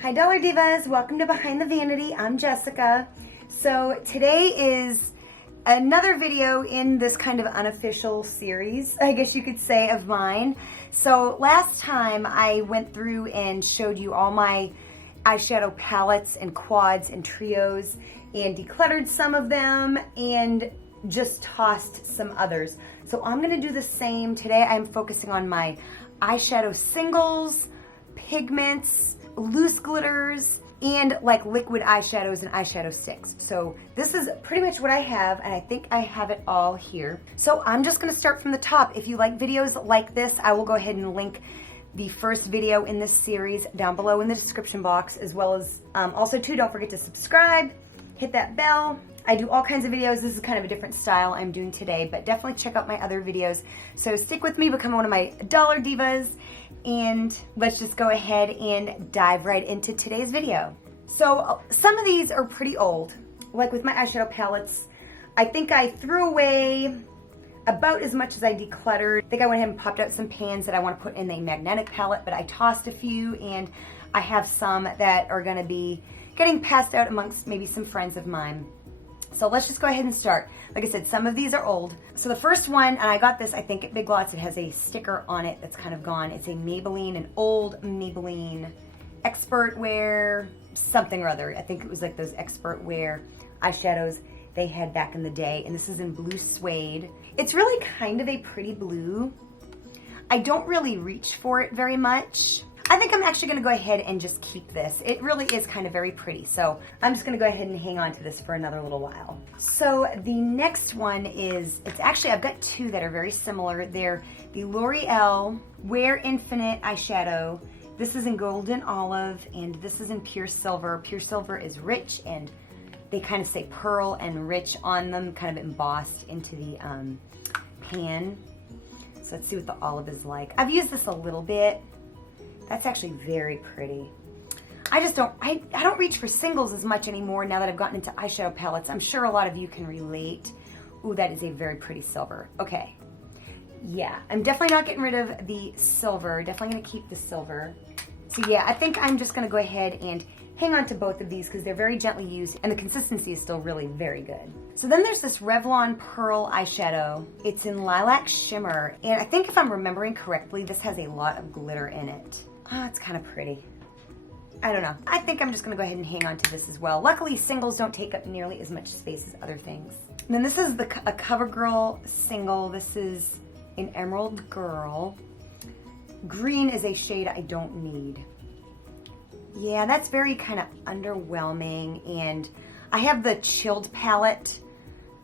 Hi Dollar Divas, welcome to Behind the Vanity. I'm Jessica. So today is another video in this kind of unofficial series, I guess you could say, of mine. So last time I went through and showed you all my eyeshadow palettes and quads and trios and decluttered some of them and just tossed some others. So I'm gonna do the same. Today I'm focusing on my eyeshadow singles, pigments, loose glitters, and like liquid eyeshadows and eyeshadow sticks. So this is pretty much what I have, and I think I have it all here. So I'm just gonna start from the top. If you like videos like this, I will go ahead and link the first video in this series down below in the description box, as well as also too, don't forget to subscribe, hit that bell. I do all kinds of videos. This is kind of a different style I'm doing today, but definitely check out my other videos. So stick with me, become one of my Dollar Divas, and let's just go ahead and dive right into today's video. So some of these are pretty old. Like with my eyeshadow palettes, I think I threw away about as much as I decluttered. I think I went ahead and popped out some pans that I want to put in a magnetic palette, but I tossed a few, and I have some that are gonna be getting passed out amongst maybe some friends of mine. So let's just go ahead and start. Like I said, some of these are old. So the first one, and I got this, I think, at Big Lots. It has a sticker on it that's kind of gone. It's a Maybelline, an old Maybelline Expert Wear something or other. I think it was like those Expert Wear eyeshadows they had back in the day. And this is in blue suede. It's really kind of a pretty blue. I don't really reach for it very much. I think I'm actually gonna go ahead and just keep this. It really is kind of very pretty. So I'm just gonna go ahead and hang on to this for another little while. So the next one is, it's actually, I've got two that are very similar. They're the L'Oreal Wear Infinite eyeshadow. This is in golden olive, and this is in pure silver. Pure silver is rich, and they kind of say pearl and rich on them, kind of embossed into the pan. So let's see what the olive is like. I've used this a little bit. That's actually very pretty. I don't reach for singles as much anymore now that I've gotten into eyeshadow palettes. I'm sure a lot of you can relate. Ooh, that is a very pretty silver. Okay. Yeah, I'm definitely not getting rid of the silver. Definitely gonna keep the silver. So yeah, I think I'm just gonna go ahead and hang on to both of these because they're very gently used and the consistency is still really very good. So then there's this Revlon Pearl eyeshadow. It's in Lilac Shimmer, and I think if I'm remembering correctly, this has a lot of glitter in it. Oh, it's kind of pretty. I don't know. I think I'm just gonna go ahead and hang on to this as well. Luckily, singles don't take up nearly as much space as other things. And then this is a CoverGirl single. This is an Emerald Girl. Green is a shade I don't need. Yeah, that's very kind of underwhelming. And I have the Chilled palette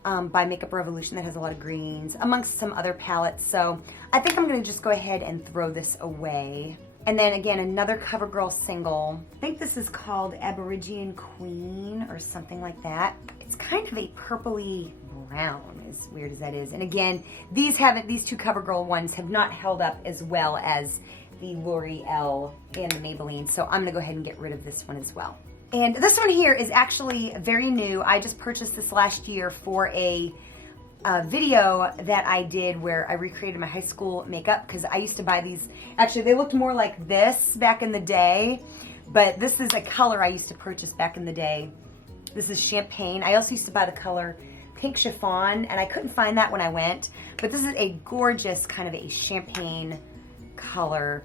by Makeup Revolution that has a lot of greens, amongst some other palettes. So I think I'm gonna just go ahead and throw this away. And then again, another CoverGirl single. I think this is called Aborigine Queen or something like that. It's kind of a purpley brown, as weird as that is. And again, these two CoverGirl ones have not held up as well as the L'Oreal and the Maybelline. So I'm gonna go ahead and get rid of this one as well. And this one here is actually very new. I just purchased this last year for a video that I did where I recreated my high school makeup, because I used to buy these. Actually, they looked more like this back in the day, but this is a color I used to purchase back in the day. This is Champagne. I also used to buy the color Pink Chiffon, and I couldn't find that when I went, but this is a gorgeous kind of a champagne color,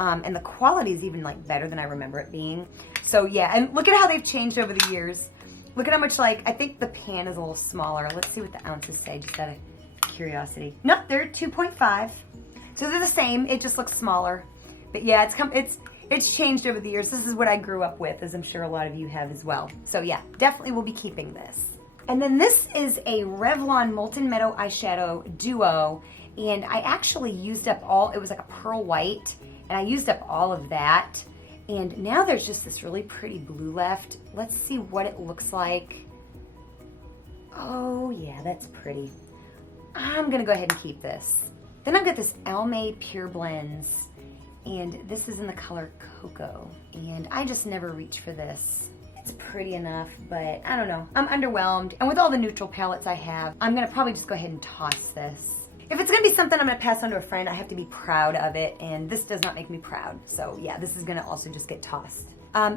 and the quality is even like better than I remember it being. So yeah, and look at how they've changed over the years. Look at how much, like, I think the pan is a little smaller. Let's see what the ounces say, just out of curiosity. Nope, they're 2.5. So they're the same, it just looks smaller. But yeah, it's changed over the years. This is what I grew up with, as I'm sure a lot of you have as well. So yeah, definitely will be keeping this. And then this is a Revlon Molten Meadow eyeshadow duo. And I actually used up it was like a pearl white, and I used up all of that. And now there's just this really pretty blue left. Let's see what it looks like. Oh yeah, that's pretty. I'm gonna go ahead and keep this. Then I've got this Almay Pure Blends, and this is in the color Cocoa. And I just never reach for this. It's pretty enough, but I don't know. I'm underwhelmed. And with all the neutral palettes I have, I'm gonna probably just go ahead and toss this. If it's gonna be something I'm gonna pass on to a friend, I have to be proud of it, and this does not make me proud. So yeah, this is gonna also just get tossed.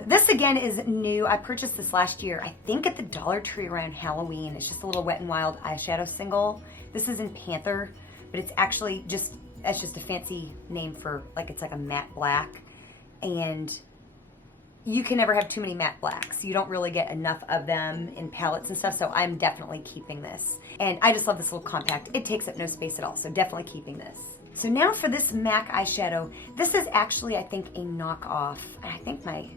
This again is new. I purchased this last year, I think at the Dollar Tree around Halloween. It's just a little Wet n Wild eyeshadow single. This is in Panther, but it's actually just, that's just a fancy name for, like, it's like a matte black. And you can never have too many matte blacks. You don't really get enough of them in palettes and stuff, so I'm definitely keeping this. And I just love this little compact. It takes up no space at all, so definitely keeping this. So now for this MAC eyeshadow. This is actually, I think, a knockoff. I think I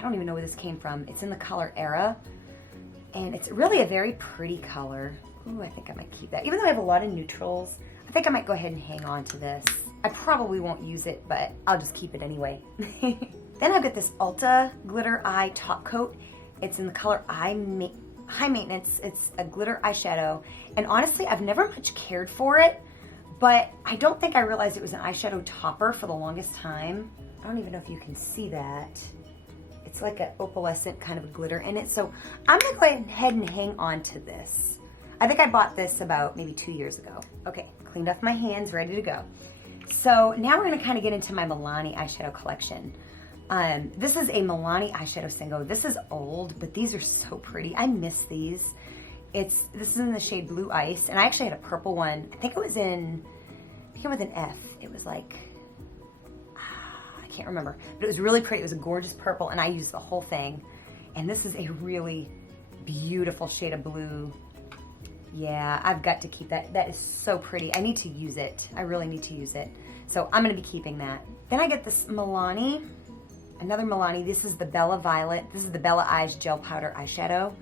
don't even know where this came from. It's in the color Era, and it's really a very pretty color. Ooh, I think I might keep that. Even though I have a lot of neutrals, I think I might go ahead and hang on to this. I probably won't use it, but I'll just keep it anyway. Then I've got this Ulta Glitter Eye Top Coat. It's in the color High Maintenance. It's a glitter eyeshadow, and honestly, I've never much cared for it, but I don't think I realized it was an eyeshadow topper for the longest time. I don't even know if you can see that. It's like an opalescent kind of glitter in it. So I'm gonna go ahead and hang on to this. I think I bought this about maybe 2 years ago. Okay, cleaned off my hands, ready to go. So now we're gonna kind of get into my Milani eyeshadow collection. This is a Milani eyeshadow single. This is old, but these are so pretty. I miss these. This is in the shade Blue Ice, and I actually had a purple one. I think it was in, began with an F. It was like, can't remember, but it was really pretty. It was a gorgeous purple, and I used the whole thing. And this is a really beautiful shade of blue. Yeah, I've got to keep that. That is so pretty. I need to use it. I really need to use it. So I'm gonna be keeping that. Then I get this Milani, another Milani. This is the Bella Violet. This is the Bella Eyes Gel Powder Eyeshadow.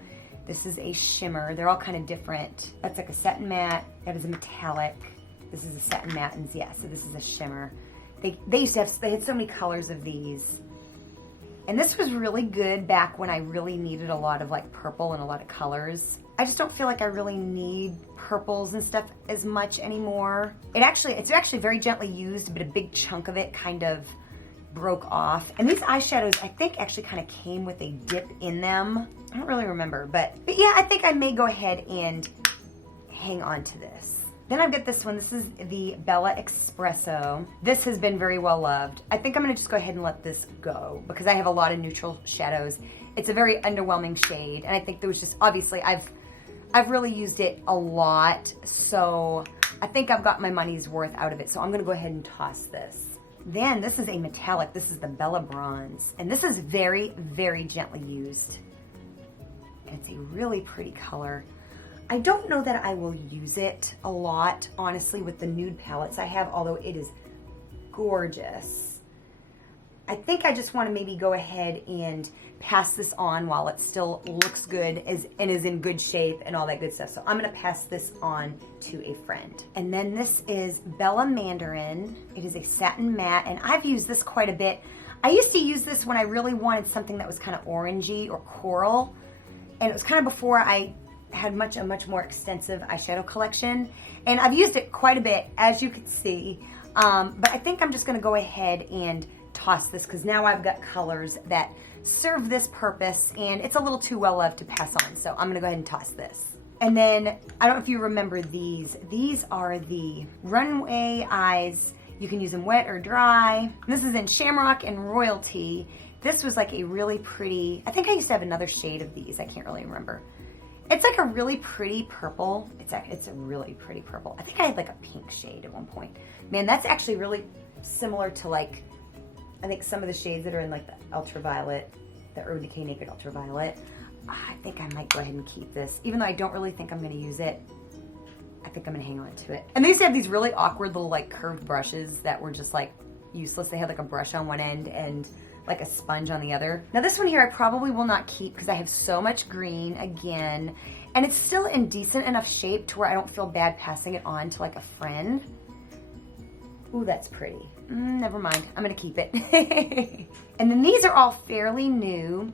This is a shimmer. They're all kind of different. That's like a satin matte. That is a metallic. This is a satin matte, and yeah, so this is a shimmer. They used to have, they had so many colors of these. And this was really good back when I really needed a lot of like purple and a lot of colors. I just don't feel like I really need purples and stuff as much anymore. It's actually very gently used, but a big chunk of it kind of broke off. And these eyeshadows, I think, actually kind of came with a dip in them. I don't really remember, but yeah, I think I may go ahead and hang on to this. Then I've got this one. This is the Bella Expresso. This has been very well loved. I think I'm gonna just go ahead and let this go because I have a lot of neutral shadows. It's a very underwhelming shade, and I think there was just, obviously, I've really used it a lot, so I think I've got my money's worth out of it, so I'm gonna go ahead and toss this. Then this is a metallic. This is the Bella Bronze, and this is very, very gently used. And it's a really pretty color. I don't know that I will use it a lot, honestly, with the nude palettes I have, although it is gorgeous. I think I just want to maybe go ahead and pass this on while it still looks good and is in good shape and all that good stuff. So I'm going to pass this on to a friend. And then this is Bella Mandarin. It is a satin matte, and I've used this quite a bit. I used to use this when I really wanted something that was kind of orangey or coral, and it was kind of before I had a much more extensive eyeshadow collection, and I've used it quite a bit, as you can see, but I think I'm just going to go ahead and toss this because now I've got colors that serve this purpose, and it's a little too well loved to pass on, so I'm going to go ahead and toss this. And then, I don't know if you remember these. These are the Runway Eyes. You can use them wet or dry. This is in Shamrock and Royalty. This was like a really pretty, I think I used to have another shade of these. I can't really remember. It's like a really pretty purple. It's a really pretty purple. I think I had like a pink shade at one point. Man, that's actually really similar to like, I think some of the shades that are in like the Ultraviolet, the Urban Decay Naked Ultraviolet. I think I might go ahead and keep this. Even though I don't really think I'm gonna use it, I think I'm gonna hang on to it. And they used to have these really awkward little like curved brushes that were just like useless. They had like a brush on one end and like a sponge on the other. Now this one here I probably will not keep because I have so much green again, and it's still in decent enough shape to where I don't feel bad passing it on to like a friend. Ooh, that's pretty. Never mind, I'm gonna keep it. And then these are all fairly new.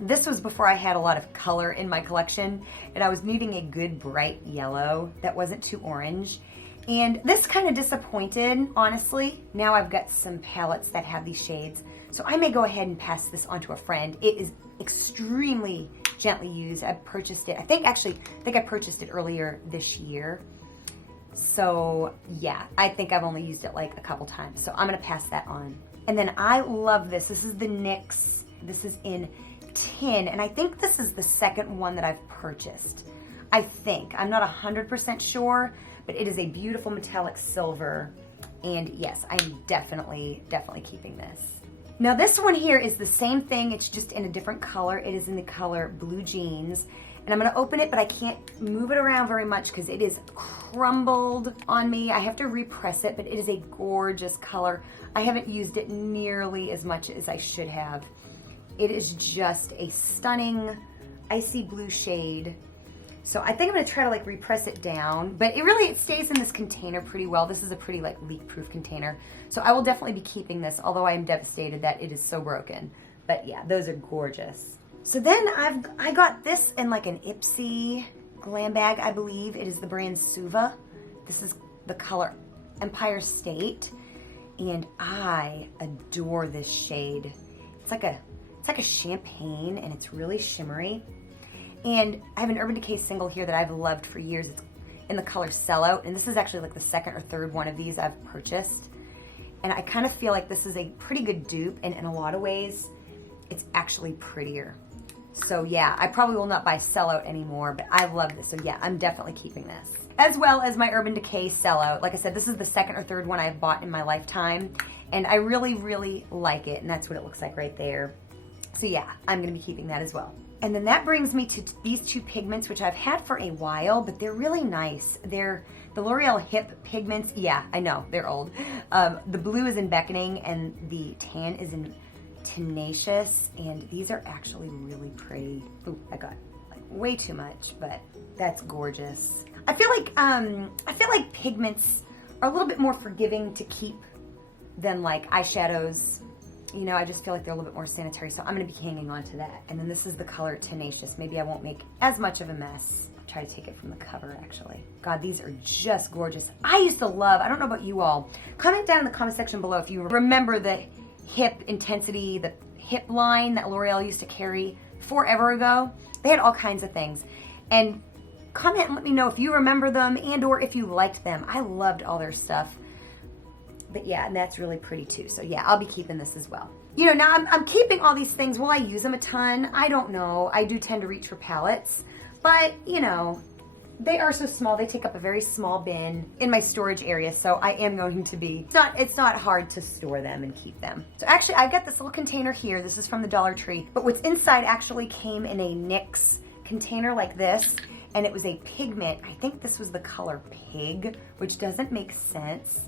This was before I had a lot of color in my collection, and I was needing a good bright yellow that wasn't too orange. And this kind of disappointed, honestly. Now I've got some palettes that have these shades, so I may go ahead and pass this on to a friend. It is extremely gently used. I purchased it, I think I purchased it earlier this year. So yeah, I think I've only used it like a couple times. So I'm gonna pass that on. And then I love this. This is the NYX. This is in tin, and I think this is the second one that I've purchased. I think. I'm not 100% sure, but it is a beautiful metallic silver. And yes, I'm definitely keeping this. Now this one here is the same thing, it's just in a different color. It is in the color Blue Jeans. And I'm gonna open it, but I can't move it around very much because it is crumbled on me. I have to repress it, but it is a gorgeous color. I haven't used it nearly as much as I should have. It is just a stunning icy blue shade. So I think I'm gonna try to like repress it down, but it stays in this container pretty well. This is a pretty like leak-proof container. So I will definitely be keeping this, although I am devastated that it is so broken. But yeah, those are gorgeous. So then I got this in like an Ipsy glam bag, I believe. It is the brand Suva. This is the color Empire State, and I adore this shade. It's like a champagne, and it's really shimmery. And I have an Urban Decay single here that I've loved for years. It's in the color Sellout, and this is actually like the second or third one of these I've purchased. And I kind of feel like this is a pretty good dupe, and in a lot of ways, it's actually prettier. So yeah, I probably will not buy Sellout anymore, but I love this. So yeah, I'm definitely keeping this. As well as my Urban Decay Sellout. Like I said, this is the second or third one I've bought in my lifetime, and I really like it, and that's what it looks like right there. So yeah, I'm gonna be keeping that as well. And then that brings me to these two pigments, which I've had for a while, but they're really nice. They're the L'Oreal Hip Pigments. Yeah, I know, they're old. The blue is in Beckoning, and the tan is in Tenacious, and these are actually really pretty. Ooh, I got like way too much, but that's gorgeous. I feel like pigments are a little bit more forgiving to keep than like eyeshadows. You know, I just feel like they're a little bit more sanitary, so I'm gonna be hanging on to that. And then this is the color Tenacious. Maybe I won't make as much of a mess. I'll try to take it from the cover, actually. God, these are just gorgeous. I used to love, I don't know about you all, comment down in the comment section below if you remember the Hip Intensity, the Hip line that L'Oreal used to carry forever ago. They had all kinds of things. And comment and let me know if you remember them and or if you liked them. I loved all their stuff. But yeah, and that's really pretty too. So yeah, I'll be keeping this as well. You know, now I'm keeping all these things. Will I use them a ton? I don't know. I do tend to reach for palettes, but you know, they are so small. They take up a very small bin in my storage area, so I am going to be, it's not hard to store them and keep them. So actually, I've got this little container here. This is from the Dollar Tree, but what's inside actually came in a NYX container like this, and it was a pigment. I think this was the color Pig, which doesn't make sense,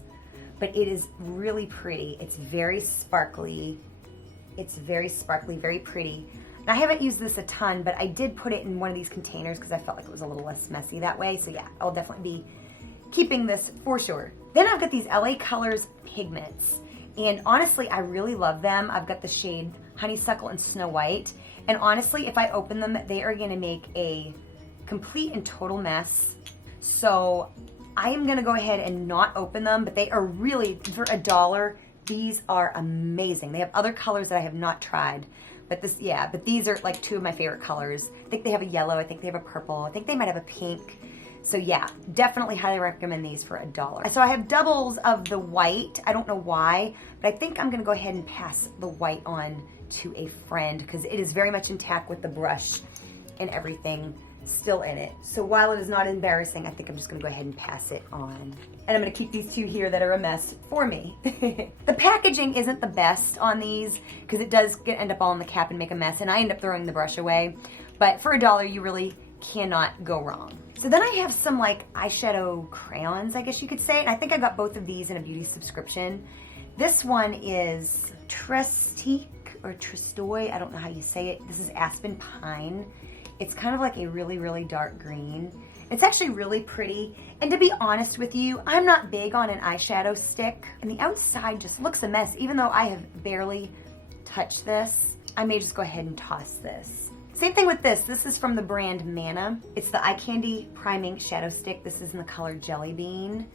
but it is really pretty. It's very sparkly. It's very sparkly, very pretty. And I haven't used this a ton, but I did put it in one of these containers because I felt like it was a little less messy that way. So yeah, I'll definitely be keeping this for sure. Then I've got these LA Colors pigments. And honestly, I really love them. I've got the shade Honeysuckle and Snow White. And honestly, if I open them, they are gonna make a complete and total mess. So I am gonna go ahead and not open them, but they are really, for $1, these are amazing. They have other colors that I have not tried. But this, yeah, but these are like two of my favorite colors. I think they have a yellow, I think they have a purple, I think they might have a pink. So yeah, definitely highly recommend these for $1. So I have doubles of the white. I don't know why, but I think I'm gonna go ahead and pass the white on to a friend because it is very much intact with the brush and everything still in it. So while it is not embarrassing, I think I'm just gonna go ahead and pass it on. And I'm gonna keep these two here that are a mess for me. The packaging isn't the best on these because it does end up all in the cap and make a mess, and I end up throwing the brush away. But for $1, you really cannot go wrong. So then I have some like eyeshadow crayons, I guess you could say, and I think I got both of these in a beauty subscription. This one is Trestique or Tristoy, I don't know how you say it. This is Aspen Pine. It's kind of like a really dark green. It's actually really pretty. And to be honest with you, I'm not big on an eyeshadow stick. And the outside just looks a mess. Even though I have barely touched this, I may just go ahead and toss this. Same thing with this. This is from the brand Mana. It's the Eye Candy Priming Shadow Stick. This is in the color Jelly Bean.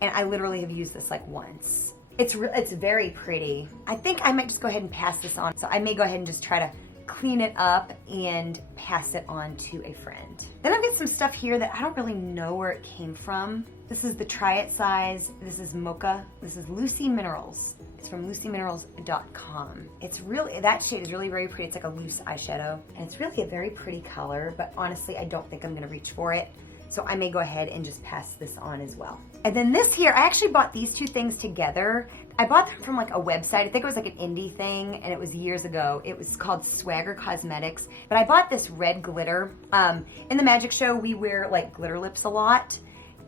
And I literally have used this like once. It's very pretty. I think I might just go ahead and pass this on. So I may go ahead and just try to clean it up and pass it on to a friend. Then I've got had some stuff here that I don't really know where it came from. This is the Try It size. This is Mocha. This is Lucy Minerals. It's from lucyminerals.com. It's really, that shade is really very pretty. It's like a loose eyeshadow. And it's really a very pretty color, but honestly, I don't think I'm gonna reach for it. So I may go ahead and just pass this on as well. And then this here, I actually bought these two things together. I bought them from like a website. I think it was like an indie thing, and it was years ago. It was called Swagger Cosmetics. But I bought this red glitter. In the magic show, we wear like glitter lips a lot.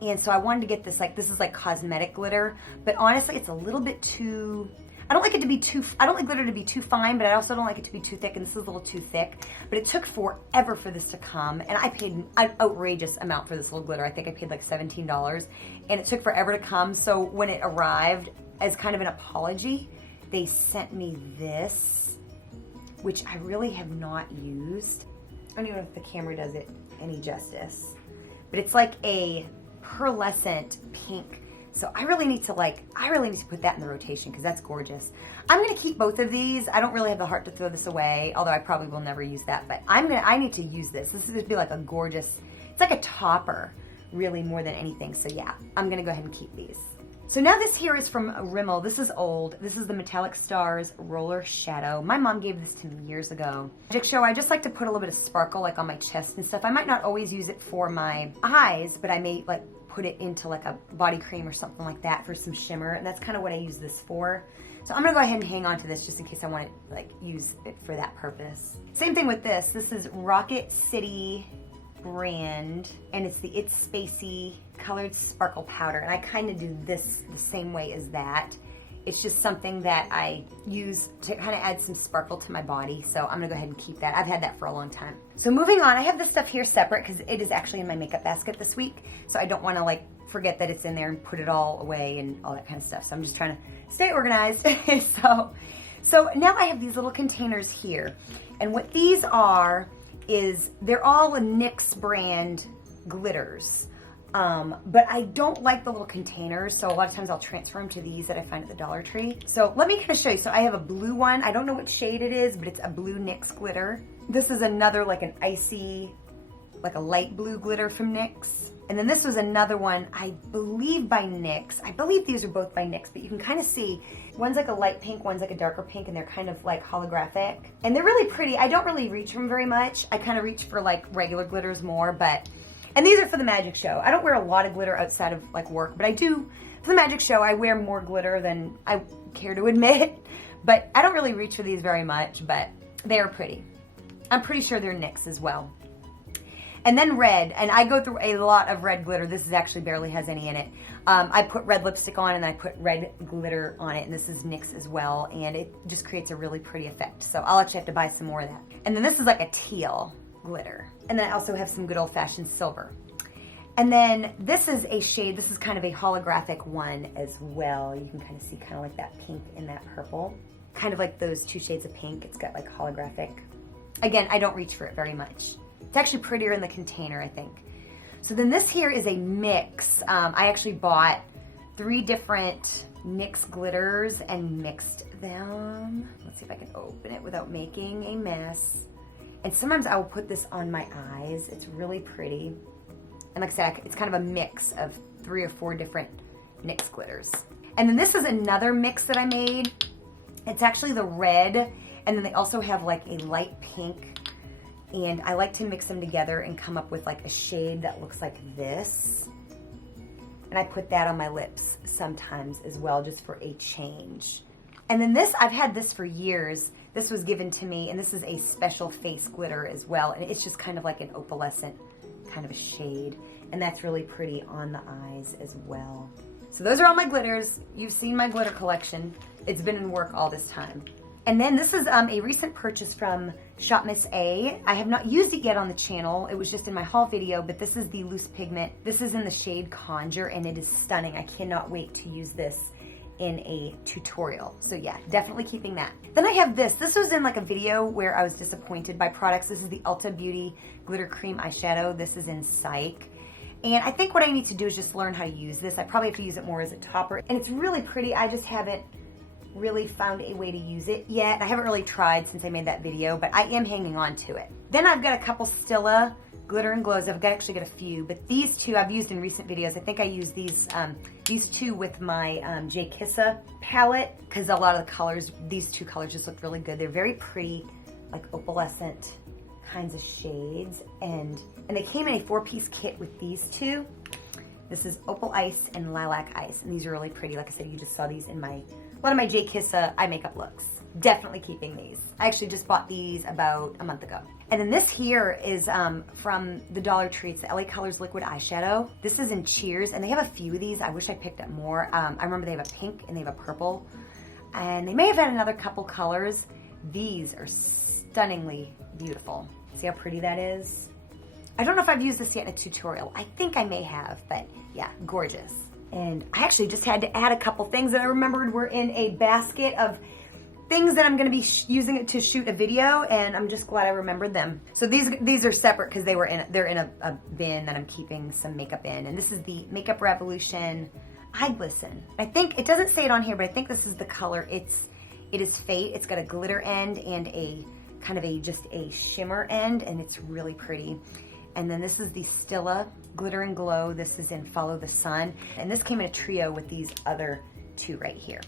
And so I wanted to get this, like, this is like cosmetic glitter. But honestly, it's a little bit too, I don't like it to be too, I don't like glitter to be too fine, but I also don't like it to be too thick, and this is a little too thick. But it took forever for this to come, and I paid an outrageous amount for this little glitter. I think I paid like $17, and it took forever to come. So when it arrived, as kind of an apology, they sent me this, which I really have not used. I don't even know if the camera does it any justice, but it's like a pearlescent pink. So I really need to put that in the rotation because that's gorgeous. I'm gonna keep both of these. I don't really have the heart to throw this away, although I probably will never use that, but I need to use this. This is gonna be like a gorgeous, it's like a topper, really, more than anything. So yeah, I'm gonna go ahead and keep these. So now this here is from Rimmel. This is old. This is the Metallic Stars Roller Shadow. My mom gave this to me years ago. Magic show, I just like to put a little bit of sparkle like on my chest and stuff. I might not always use it for my eyes, but I may like put it into like a body cream or something like that for some shimmer, and that's kind of what I use this for. So I'm gonna go ahead and hang on to this just in case I want to like use it for that purpose. Same thing with this. This is Rocket City brand, and it's the It's Spacey colored sparkle powder, and I kind of do this the same way as that. It's just something that I use to kind of add some sparkle to my body, so I'm gonna go ahead and keep that. I've had that for a long time. So moving on, I have this stuff here separate because it is actually in my makeup basket this week, so I don't want to like forget that it's in there and put it all away and all that kind of stuff. So I'm just trying to stay organized. So now I have these little containers here, and what these are is they're all Nyx Brand Glitters. But I don't like the little containers, so a lot of times I'll transfer them to these that I find at the Dollar Tree. So let me kind of show you. So I have a blue one. I don't know what shade it is, but it's a blue Nyx glitter. This is another like an icy, like a light blue glitter from Nyx. And then this was another one, I believe by Nyx. I believe these are both by Nyx, but you can kind of see one's like a light pink, one's like a darker pink, and they're kind of like holographic. And they're really pretty. I don't really reach for them very much. I kind of reach for like regular glitters more, but, and these are for the magic show. I don't wear a lot of glitter outside of like work, but I do, for the magic show, I wear more glitter than I care to admit. But I don't really reach for these very much, but they are pretty. I'm pretty sure they're Nyx as well. And then red, and I go through a lot of red glitter. This is actually barely has any in it. I put red lipstick on and I put red glitter on it, and this is Nyx as well, and it just creates a really pretty effect. So I'll actually have to buy some more of that. And then this is like a teal glitter. And then I also have some good old-fashioned silver. And then this is a shade, this is kind of a holographic one as well. You can kind of see kind of like that pink and that purple. Kind of like those two shades of pink. It's got like holographic. Again, I don't reach for it very much. It's actually prettier in the container, I think. So then this here is a mix. I actually bought 3 different Nyx glitters and mixed them. Let's see if I can open it without making a mess. And sometimes I will put this on my eyes. It's really pretty. And like I said, it's kind of a mix of 3 or 4 different Nyx glitters. And then this is another mix that I made. It's actually the red, and then they also have like a light pink. And I like to mix them together and come up with like a shade that looks like this. And I put that on my lips sometimes as well, just for a change. And then this, I've had this for years. This was given to me, and this is a special face glitter as well. And it's just kind of like an opalescent kind of a shade. And that's really pretty on the eyes as well. So those are all my glitters. You've seen my glitter collection. It's been in work all this time. And then this is a recent purchase from Shop Miss A. I have not used it yet on the channel. It was just in my haul video, but this is the loose pigment. This is in the shade Conjure, and it is stunning. I cannot wait to use this in a tutorial. So yeah, definitely keeping that. Then I have this. This was in like a video where I was disappointed by products. This is the Ulta Beauty Glitter Cream Eyeshadow. This is in Psych. And I think what I need to do is just learn how to use this. I probably have to use it more as a topper. And it's really pretty. I just haven't really found a way to use it yet. I haven't really tried since I made that video, but I am hanging on to it. Then I've got a couple Stila Glitter and Glows. I've actually got a few, but these two I've used in recent videos. I think I used these two with my J. Kissa palette because a lot of the colors, these two colors just look really good. They're very pretty, like opalescent kinds of shades, and they came in a 4-piece kit with these two. This is Opal Ice and Lilac Ice, and these are really pretty. Like I said, you just saw these in one of my J. Kissa eye makeup looks. Definitely keeping these. I actually just bought these about a month ago. And then this here is from the Dollar Tree. It's the LA Colors Liquid Eyeshadow. This is in Cheers, and they have a few of these. I wish I picked up more. I remember they have a pink and they have a purple, and they may have had another couple colors. These are stunningly beautiful. See how pretty that is? I don't know if I've used this yet in a tutorial. I think I may have, but yeah, gorgeous. And I actually just had to add a couple things that I remembered were in a basket of things that I'm going to be using it to shoot a video, and I'm just glad I remembered them. So these are separate because they're in a bin that I'm keeping some makeup in, and this is the Makeup Revolution Eye Glisten. I think it doesn't say it on here, but I think this is the color. It is Fate. It's got a glitter end and a kind of just a shimmer end, and it's really pretty. And then this is the Stila Glitter and Glow. This is in Follow the Sun, and this came in a trio with these other two right here.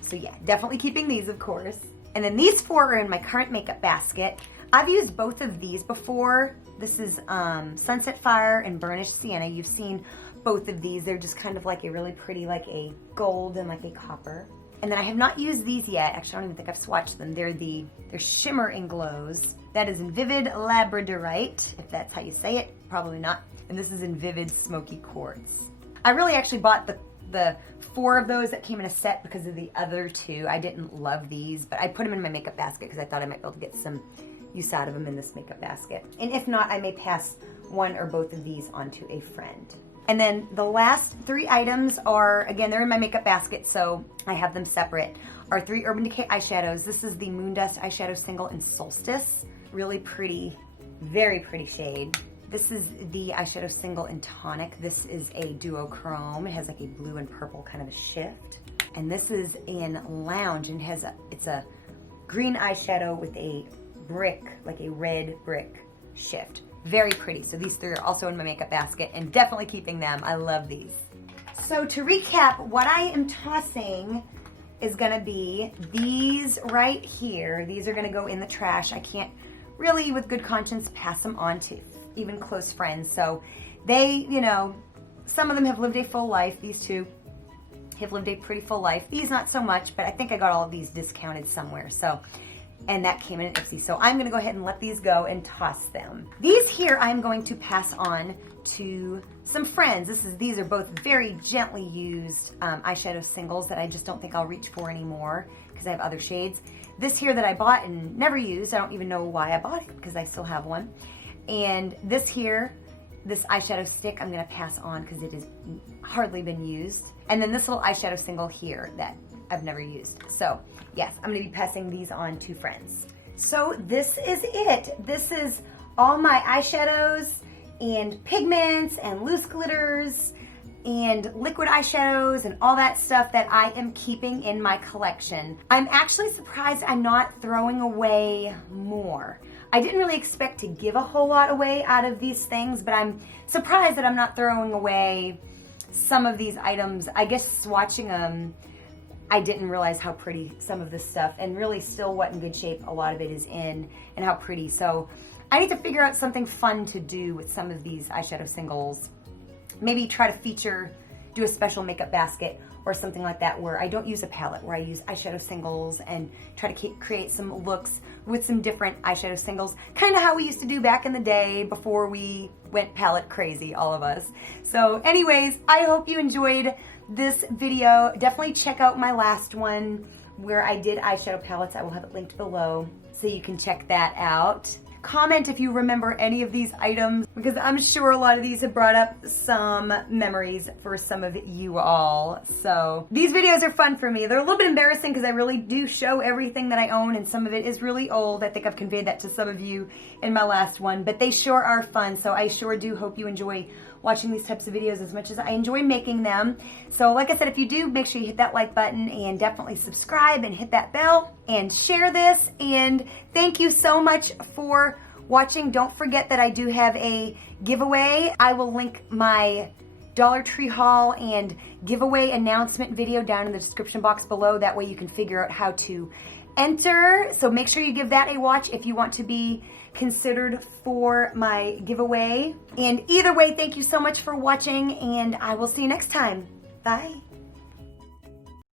So yeah, definitely keeping these, of course. And then these four are in my current makeup basket. I've used both of these before. This is Sunset Fire and Burnished Sienna. You've seen both of these. They're just kind of like a really pretty, like a gold and like a copper. And then I have not used these yet. Actually, I don't even think I've swatched them. They're Shimmer and Glows. That is in Vivid Labradorite, if that's how you say it. Probably not. And this is in Vivid Smoky Quartz. I really actually bought the 4 of those that came in a set because of the other 2. I didn't love these, but I put them in my makeup basket because I thought I might be able to get some use out of them in this makeup basket. And if not, I may pass one or both of these on to a friend. And then the last 3 items are, again, they're in my makeup basket, so I have them separate, are 3 Urban Decay eyeshadows. This is the Moondust Eyeshadow Single in Solstice. Really pretty, very pretty shade. This is the eyeshadow single in Tonic. This is a duochrome. It has like a blue and purple kind of a shift. And this is in Lounge, and it's a green eyeshadow with a brick, like a red brick shift. Very pretty. So these 3 are also in my makeup basket, and definitely keeping them. I love these. So to recap, what I am tossing is gonna be these right here. These are gonna go in the trash. I can't really, with good conscience, pass them on to even close friends. So they, you know, some of them have lived a full life. These 2 have lived a pretty full life. These not so much, but I think I got all of these discounted somewhere. So, and that came in an Ipsy. So I'm gonna go ahead and let these go and toss them. These here I'm going to pass on to some friends. These are both very gently used eyeshadow singles that I just don't think I'll reach for anymore because I have other shades. This here that I bought and never used, I don't even know why I bought it because I still have one. And this here, this eyeshadow stick, I'm gonna pass on because it has hardly been used. And then this little eyeshadow single here that I've never used. So yes, I'm gonna be passing these on to friends. So this is it. This is all my eyeshadows and pigments and loose glitters and liquid eyeshadows and all that stuff that I am keeping in my collection. I'm actually surprised I'm not throwing away more. I didn't really expect to give a whole lot away out of these things, but I'm surprised that I'm not throwing away some of these items. I guess swatching them, I didn't realize how pretty some of this stuff, and really still what in good shape a lot of it is in, and how pretty. So I need to figure out something fun to do with some of these eyeshadow singles. Maybe try to do a special makeup basket or something like that where I don't use a palette, where I use eyeshadow singles and try to create some looks with some different eyeshadow singles. Kind of how we used to do back in the day before we went palette crazy, all of us. So anyways, I hope you enjoyed this video. Definitely check out my last one where I did eyeshadow palettes. I will have it linked below so you can check that out. Comment if you remember any of these items, because I'm sure a lot of these have brought up some memories for some of you all. So these videos are fun for me. They're a little bit embarrassing because I really do show everything that I own, and some of it is really old. I think I've conveyed that to some of you in my last one, but they sure are fun. So I sure do hope you enjoy watching these types of videos as much as I enjoy making them. So like I said, if you do, make sure you hit that like button and definitely subscribe and hit that bell and share this. And thank you so much for watching. Don't forget that I do have a giveaway. I will link my Dollar Tree haul and giveaway announcement video down in the description box below. That way you can figure out how to enter. So make sure you give that a watch if you want to be considered for my giveaway. And either way, thank you so much for watching, and I will see you next time. Bye.